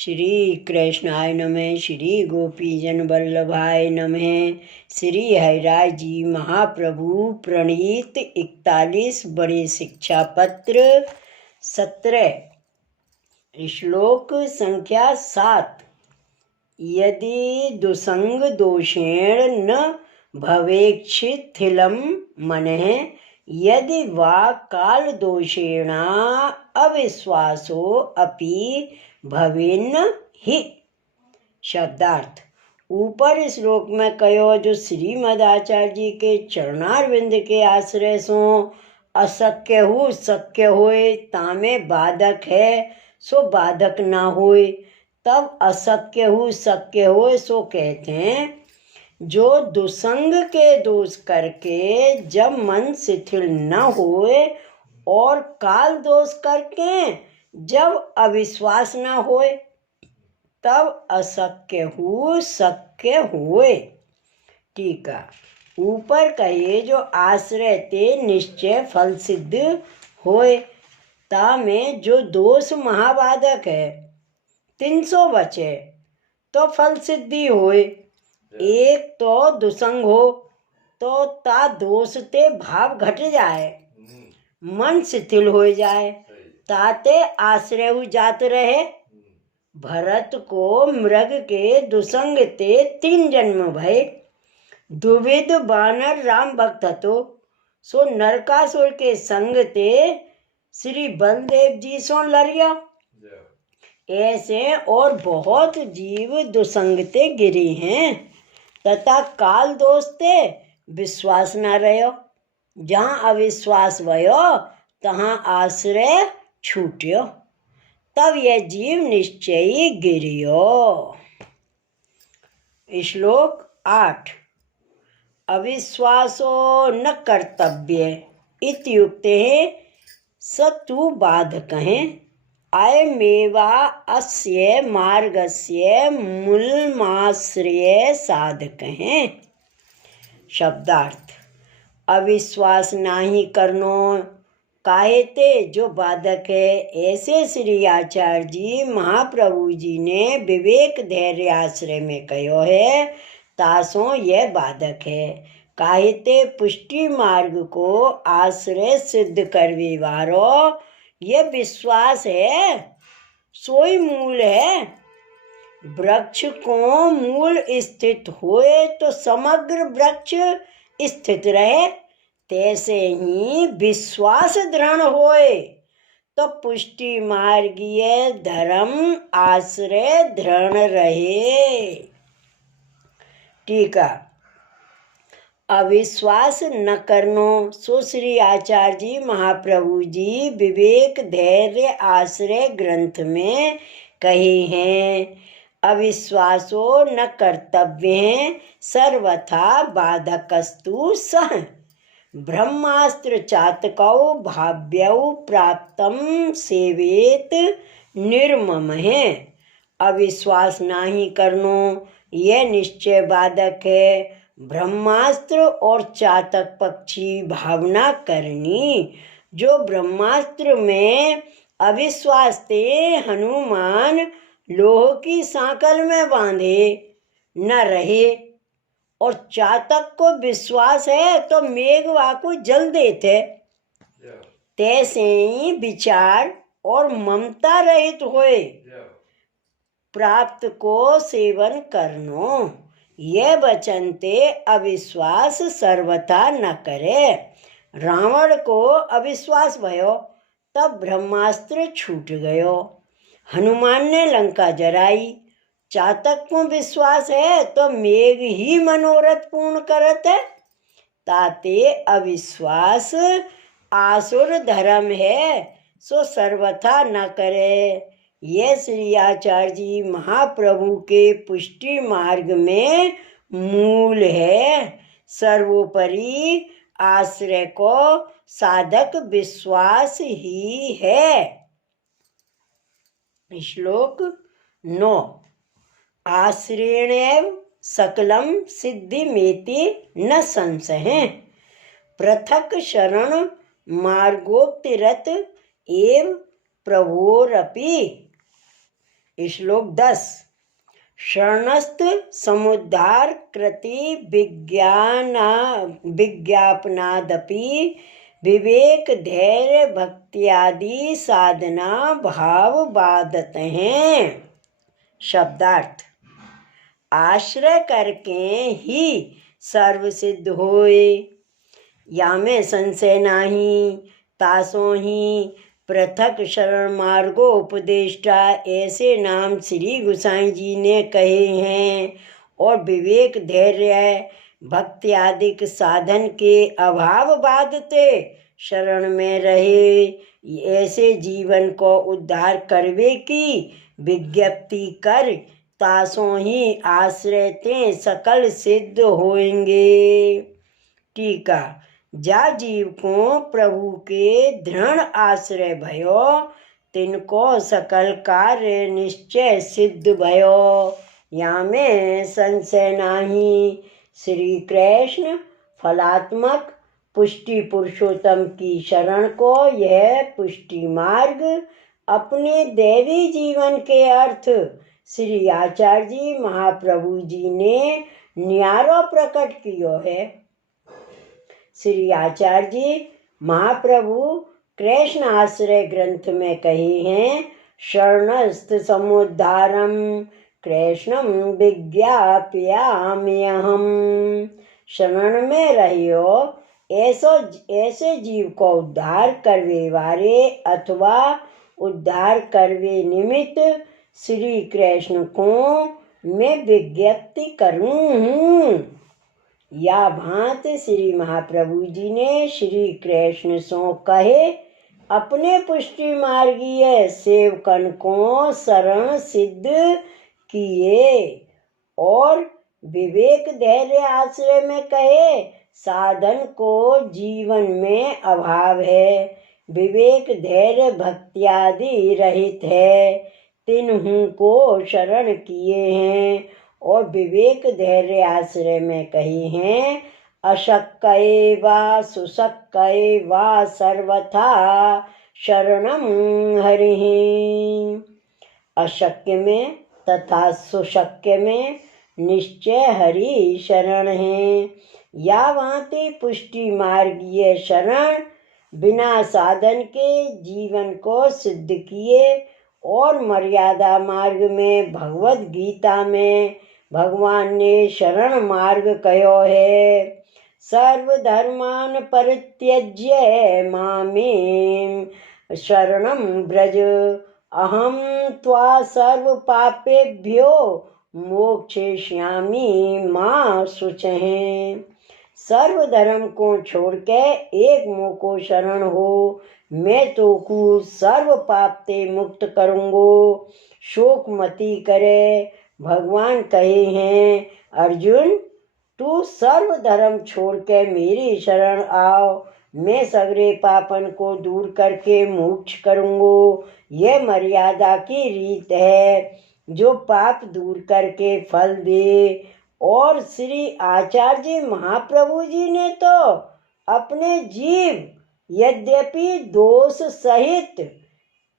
श्री कृष्णाय नमः। श्री गोपीजन वल्लभाय नमः। श्री हरिराय जी महाप्रभु प्रणीत 41 बड़े शिक्षा पत्र 17 श्लोक संख्या 7। यदि दुसंग दोषेण न भवेक्षिथिलं मनः यदि वा काल दोषेणा अविश्वासो अपि भवेन्न ही। शब्दार्थ। ऊपर श्लोक में कहो जो श्रीमद आचार्य जी के चरणारविंद के आश्रय सो अशक्य हो शक्य होए तामे बाधक है सो बाधक ना होए, तब अशक्य हो शक्य होए सो कहते हैं। जो दुसंग के दोष करके जब मन शिथिल न होए और काल दोष करके जब अविश्वास न होए तब अशक्य हो शक्य होए। ठीक है। ऊपर कहिए जो आश्रय ते निश्चय फल सिद्ध होए तामें जो दोष महाबाधक है 300 बचे तो फल सिद्धि होए। एक तो दुसंग हो तो ता दोष ते भाव घट जाए, मन शिथिल हो जाए, ताते आश्रय हो जात रहे। भरत को मृग के दुसंग ते 3 जन्म भय, दुविध बानर राम भक्त तो सो नरकासुर के संग ते श्री बलदेव जी सो लड़िया। ऐसे और बहुत जीव दुसंगते गिरी हैं तथा काल दोषते विश्वास न रहो। जहाँ अविश्वास भयो तहाँ आश्रय छूट्यो, तब यह जीव निश्चयी गिरियो। श्लोक 8। अविश्वासो न कर्तव्य इत्युक्ते सतु बाधकः अयमेवा अस्य मार्गस्य मूलमाश्रय साधकः। शब्दार्थ। अविश्वास नाही करनो काहेते जो बाधक है, ऐसे श्री आचार्य जी महाप्रभु जी ने विवेक धैर्य आश्रय में कहो है तासों यह बाधक है। काहेते पुष्टि मार्ग को आश्रय सिद्ध करवे वारो यह विश्वास है सोई मूल है। वृक्ष को मूल स्थित होए तो समग्र वृक्ष स्थित रहे, तैसे ही विश्वास दृढ़ होए तो पुष्टि मार्गीय धर्म आश्रय दृढ़ रहे। टीका। अविश्वास न करनो सो श्री आचार्य जी महाप्रभु जी विवेक धैर्य आश्रय ग्रंथ में कहे हैं। अविश्वासो न कर्तव्य सर्वथा बाधकस्तु सह ब्रह्मास्त्र चातकौ भाव्यौ प्राप्तम सेवेत निर्मम है। अविश्वास नाही करनो यह निश्चय बाधक है। ब्रह्मास्त्र और चातक पक्षी भावना करनी। जो ब्रह्मास्त्र में अविश्वास ते हनुमान लोह की सांकल में बांधे न रहे और चातक को विश्वास है तो मेघवा को जल देते, तैसे ही विचार और ममता रहित होए प्राप्त को सेवन करनो। यह वचन ते अविश्वास सर्वथा न करे। रावण को अविश्वास भयो तब ब्रह्मास्त्र छूट गयो। हनुमान ने लंका जराई। चातक को विश्वास है तो मेघ ही मनोरथ पूर्ण करत है, ताते अविश्वास आसुर धर्म है सो सर्वथा न करे। ये श्री आचार्य जी महाप्रभु के पुष्टि मार्ग में मूल है। सर्वोपरि आश्रय को साधक विश्वास ही है। श्लोक 9। आश्रयेणैव सकलम सिद्धिमेति न संशय पृथक शरण मार्गोक्तिरत एव प्रभोरपि। श्लोक 10 शरणस्थ समुद्धार कृति विज्ञापनादपि विवेक धैर्य भक्त्यादि साधना भाव बाधत हैं। शब्दार्थ आश्रय करके ही सर्व सिद्ध होए, या में संशय नाही, तासों ही पृथक शरण मार्गो उपदेष्टा ऐसे नाम श्री गोसाई जी ने कहे हैं। और विवेक धैर्य भक्ति आदिक साधन के अभाव बाधते शरण में रहे ऐसे जीवन को उद्धार करवे की विज्ञप्ति कर तासों ही आश्रय ते सकल सिद्ध होंगे। टीका जा जीव को प्रभु के दृढ़ आश्रय भयो तिनको सकल कार्य निश्चय सिद्ध भयो, यहाँ में संशय नाही। श्री कृष्ण फलात्मक पुष्टि पुरुषोत्तम की शरण को यह पुष्टि मार्ग अपने दैवी जीवन के अर्थ श्री आचार्य जी महाप्रभु जी ने न्यारो प्रकट कियो है। श्री आचार्य जी महाप्रभु कृष्ण आश्रय ग्रंथ में कहे हैं शरणस्थ समुद्धारम कृष्णम विज्ञापयाम्यहम्। शरण में रहियो ऐसे जीव को उद्धार करवे वाले अथवा उद्धार करवे निमित्त श्री कृष्ण को मैं विज्ञप्ति करूं हूँ। या भांत श्री महाप्रभु जी ने श्री कृष्ण सो कहे अपने पुष्टि मार्गीय सेवकन को शरण सिद्ध किए। और विवेक धैर्य आश्रय में कहे साधन को जीवन में अभाव है, विवेक धैर्य भक्त्यादि रहित है, तिन्हू को शरण किए हैं। और विवेक धैर्य आश्रय में कही हैं अशक्य वा सुशक्य वा सर्वथा शरणम हरिः। अशक्य में तथा सुशक्य में निश्चय हरि शरण है। या भांति पुष्टि मार्गीय शरण बिना साधन के जीवन को सिद्ध किए। और मर्यादा मार्ग में भगवद गीता में भगवान ने शरण मार्ग कहो है सर्वधर्मान परित्यज्य मामें शरणं व्रज अहम त्वा सर्व पापेभ्यो मोक्षयिष्यामि मां शुचः। सर्व धर्म को छोड़ के एक मुँह को शरण हो, मैं तो को सर्व पाप ते मुक्त करूँगो, शोक मती करे। भगवान कहे हैं अर्जुन तू सर्व धर्म छोड़ के मेरी शरण आओ, मैं सगरे पापन को दूर करके मोक्ष करूँगो। यह मर्यादा की रीत है जो पाप दूर करके फल दे। और श्री आचार्य जी महाप्रभु जी ने तो अपने जीव यद्यपि दोष सहित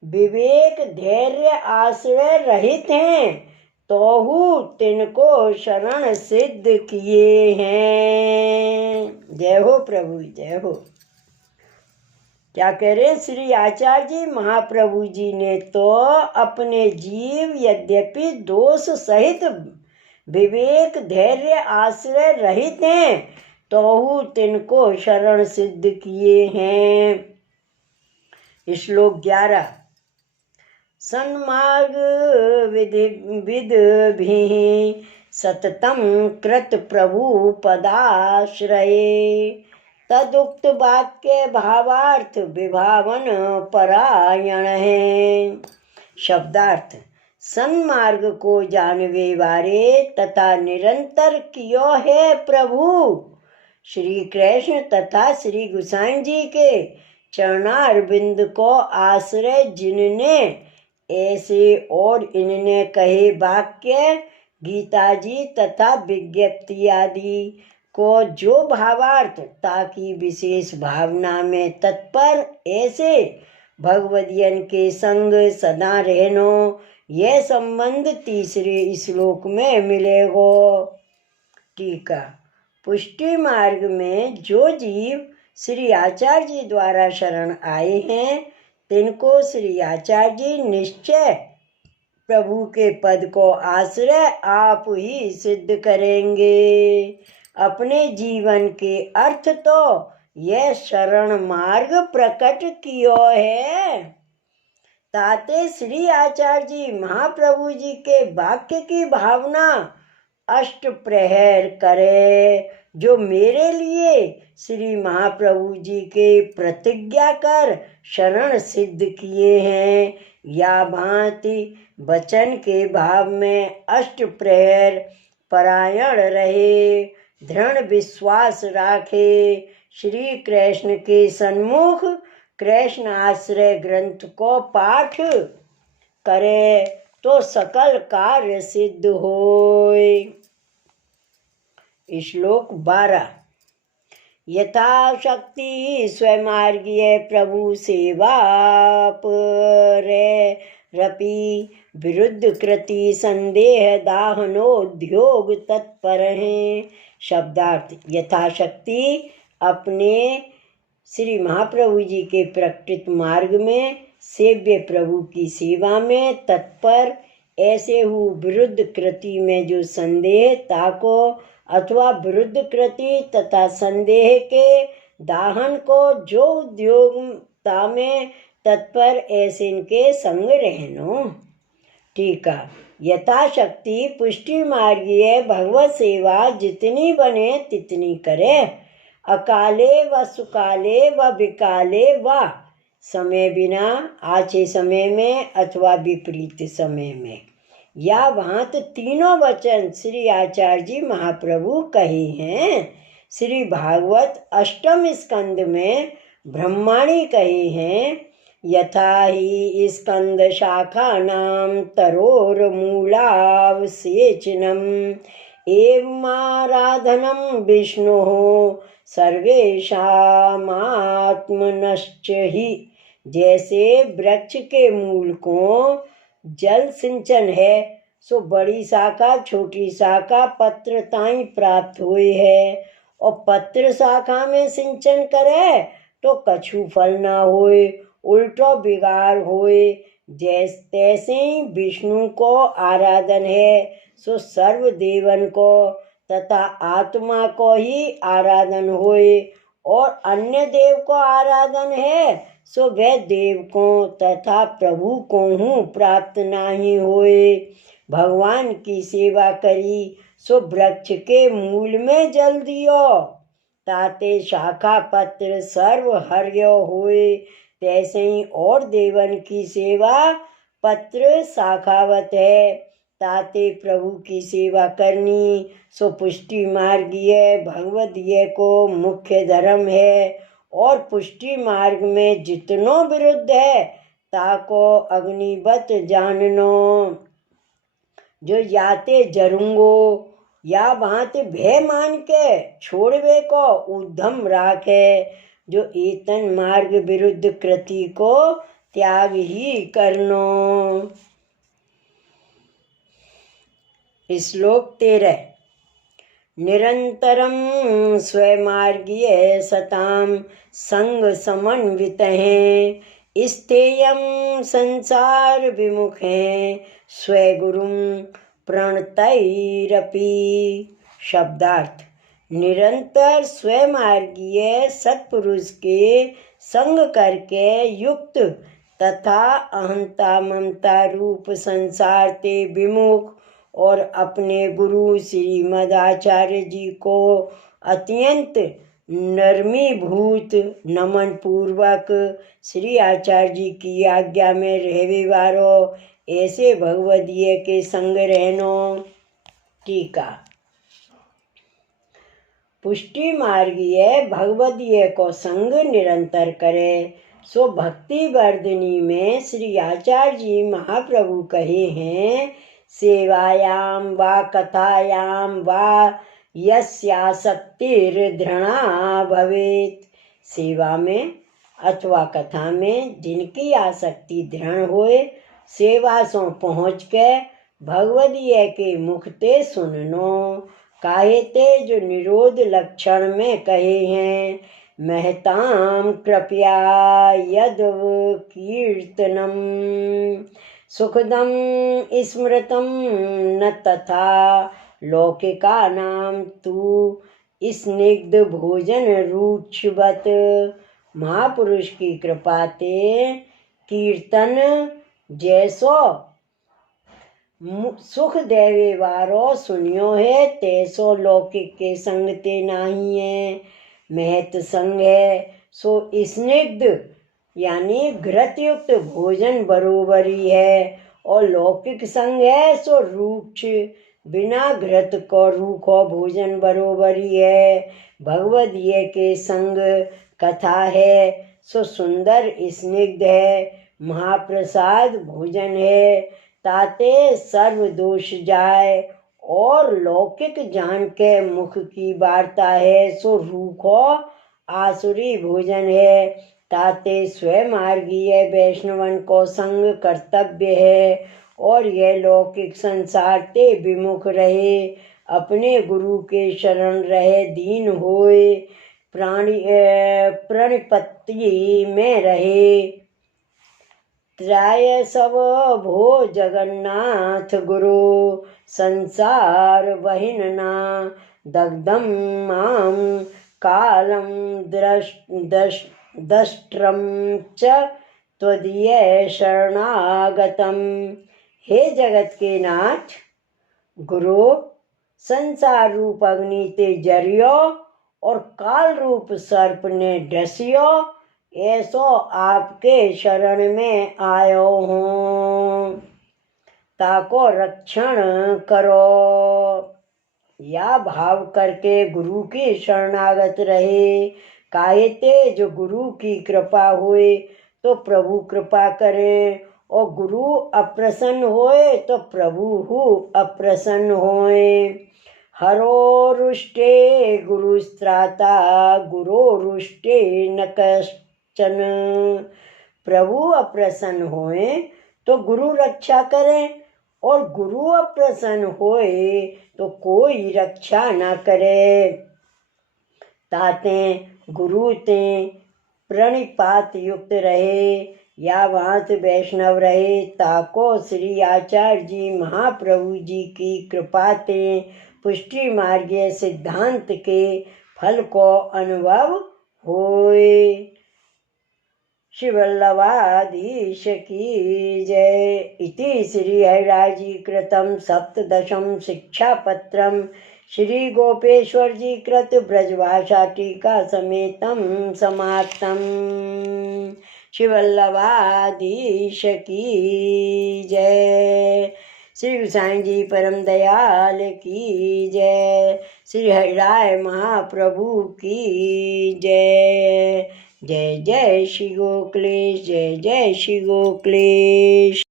विवेक धैर्य आश्रय रहित हैं तोहू तिनको शरण सिद्ध किए हैं। जय हो प्रभु, जय हो। क्या कह रहे श्री आचार्य जी महाप्रभु जी ने तो अपने जीव यद्यपि दोष सहित विवेक धैर्य आश्रय रहित हैं तोहू तिनको शरण सिद्ध किए हैं। श्लोक 11 सन्मार्ग विद भी सततम कृत प्रभु पदाश्रये तदुक्त वाक्य भावार्थ विभावन परायण है। शब्दार्थ सन्मार्ग को जानवे वाले तथा निरंतर कियो है प्रभु श्री कृष्ण तथा श्री गोसाई जी के चरणारविंद को आश्रय जिनने ऐसे और इनने कहे वाक्य गीता जी तथा विज्ञप्ति आदि को जो भावार्थ ताकि विशेष भावना में तत्पर ऐसे भगवदियन के संग सदा रहनो यह संबंध तीसरे श्लोक में मिलेगो। टीका। पुष्टि मार्ग में जो जीव श्री आचार्य जी द्वारा शरण आए हैं, तिनको श्री आचार्य जी निश्चय प्रभु के पद को आश्रय आप ही सिद्ध करेंगे। अपने जीवन के अर्थ तो यह शरण मार्ग प्रकट कियो है। ताते श्री आचार्य जी महाप्रभु जी के वाक्य की भावना अष्ट प्रहर करे, जो मेरे लिए श्री महाप्रभु जी के प्रतिज्ञा कर शरण सिद्ध किए हैं, या भांति वचन के भाव में अष्ट प्रहर परायण रहे, दृढ़ विश्वास राखे, श्री कृष्ण के सन्मुख कृष्ण आश्रय ग्रंथ को पाठ करे तो सकल कार्य सिद्ध होय। श्लोक 12। यथाशक्ति स्वमार्गीय प्रभु सेवा परे रपि विरुद्ध कृति संदेह दाहनोद्योग तत्पर हैं। शब्दार्थ। यथाशक्ति अपने श्री महाप्रभु जी के प्रकटित मार्ग में सेव्य प्रभु की सेवा में तत्पर, ऐसे हु विरुद्ध कृति में जो संदेह ताको अथवा विरुद्ध कृति तथा संदेह के दाहन को जो उद्योगता में तत्पर, ऐसे इनके संग रहनो। टीका। यथाशक्ति पुष्टि मार्गीय भगवत सेवा जितनी बने तितनी करे, अकाले व सुकाले व विकाले व समय बिना, आछे समय में अथवा विपरीत समय में, या भांत तीनों वचन श्री आचार्य जी महाप्रभु कहे हैं। श्री भागवत अष्टम स्कंद में ब्रह्माणी कहे हैं, यथा ही स्कंद शाखा नाम तरोर मूलावसेचनम एवमाराधनम विष्णु सर्वेषामात्मनश्च ही। जैसे वृक्ष के मूल को जल सिंचन है, सो बड़ी शाखा छोटी शाखा पत्र ताई प्राप्त हुई है, और पत्र शाखा में सिंचन करे तो कछु फल ना होए, उल्टो बिगाड़ होए। तैसे ही विष्णु को आराधन है, सो सर्व देवन को तथा आत्मा को ही आराधन होए, और अन्य देव को आराधन है, सो वह देव को तथा प्रभु को हूँ प्राप्त नाही होए। भगवान की सेवा करी सो वृक्ष के मूल में जल दियो, ताते शाखा पत्र सर्व हर्यो होए। तैसे ही और देवन की सेवा पत्र शाखावत है, ताते प्रभु की सेवा करनी सो पुष्टि मार्गीय भगवदीय को मुख्य धर्म है। और पुष्टि मार्ग में जितनो विरुद्ध है ताको अग्निवत जाननो। जो याते जरूंगो या भांति भय मान के छोड़वे को उद्यम राखे, जो एतन मार्ग विरुद्ध कृति को त्याग ही करनो। श्लोक 13। निरंतरम स्वमार्गीय सताम संग समन्वित हैं, स्थेयम संसार विमुख हैं, स्वगुरुम प्रणतैरपि। शब्दार्थ। निरंतर स्वमार्गीय सत्पुरुष के संग करके युक्त तथा अहंता ममता रूप संसार ते विमुख, और अपने गुरु श्रीमद आचार्य जी को अत्यंत नर्मीभूत नमन पूर्वक श्री आचार्य जी की आज्ञा में रहवे वारो, ऐसे भगवदीय के संग रहनो। टीका। पुष्टि मार्गीय भगवदीय को संग निरंतर करे, सो भक्ति वर्धनी में श्री आचार्य जी महाप्रभु कहे हैं, सेवायाम वा कथायाम वा यस्यासक्तिर्दृढ़ा भवेत्। सेवा में अथवा कथा में जिनकी आसक्ति दृढ़ होए, सेवा सो पहुँच के भगवदीय के मुख ते सुननो। काहे ते जो निरोध लक्षण में कहे हैं। महताम कृपया यदव कीर्तनम सुखदम स्मृतम न तथा लौकिका नाम तू स्निग्ध भोजन रूक्षवत। महापुरुष की कृपा ते कीर्तन जैसो सुख देवे वारो सुनियो है, तैसो लौकिक के संग ते नाही है। महत संग है सो स्निग्ध यानी घृतयुक्त भोजन बरोबरी है, और लौकिक संग है सो रूक्ष बिना घृत को रूखो भोजन बरोबरी है। भगवदीय के संग कथा है सो सुंदर स्निग्ध है, महाप्रसाद भोजन है, ताते सर्व दोष जाए। और लौकिक जान के मुख की वार्ता है सो रूखो आसुरी भोजन है, ताते स्वमार्गीय वैष्णवन को संग कर्तव्य है। और यह लौकिक संसार ते विमुख रहे, अपने गुरु के शरण रहे, दीन होए प्रणिपत्ति में रहे। त्राय सब भो जगन्नाथ गुरु संसार वहिनना दग्धम माम कालम दष्ट्रम च त्वदीय शरणागतम। हे जगत के नाथ गुरु, संसार रूप अग्नि ते जरियो और काल रूप सर्प ने डसियो, ऐसो आपके शरण में आयो हूँ, ताको रक्षण करो। या भाव करके गुरु की शरणागत रहे। काहे ते जो गुरु की कृपा होए तो प्रभु कृपा करें, और गुरु अप्रसन्न होए तो प्रभु हु अप्रसन्न होए। हरो रुष्टे गुरु स्त्राता गुरो रुष्टे न कश्चन। प्रभु अप्रसन्न होए तो गुरु रक्षा करें, और गुरु अप्रसन्न होए तो कोई रक्षा न करे। ताते गुरु ते प्रणिपात युक्त रहे, या वांत वैष्णव रहे, ताको श्री आचार्य जी महाप्रभु जी की कृपा ते पुष्टि मार्गीय सिद्धांत के फल को अनुभव होए। श्रीवल्लभाधीश की जय। इति श्री हरिराजी कृतं सप्तदशम शिक्षापत्रं श्री गोपेश्वर जी कृत ब्रजभाषा टीका समेतं समाप्तम्। श्रीवल्लभाधीश की जय। श्री गोसाई जी परम दयाल की जय। श्री हरिराय महाप्रभु की जय। जय जय श्री गोकुलेश, जय जय श्री गोकुलेश।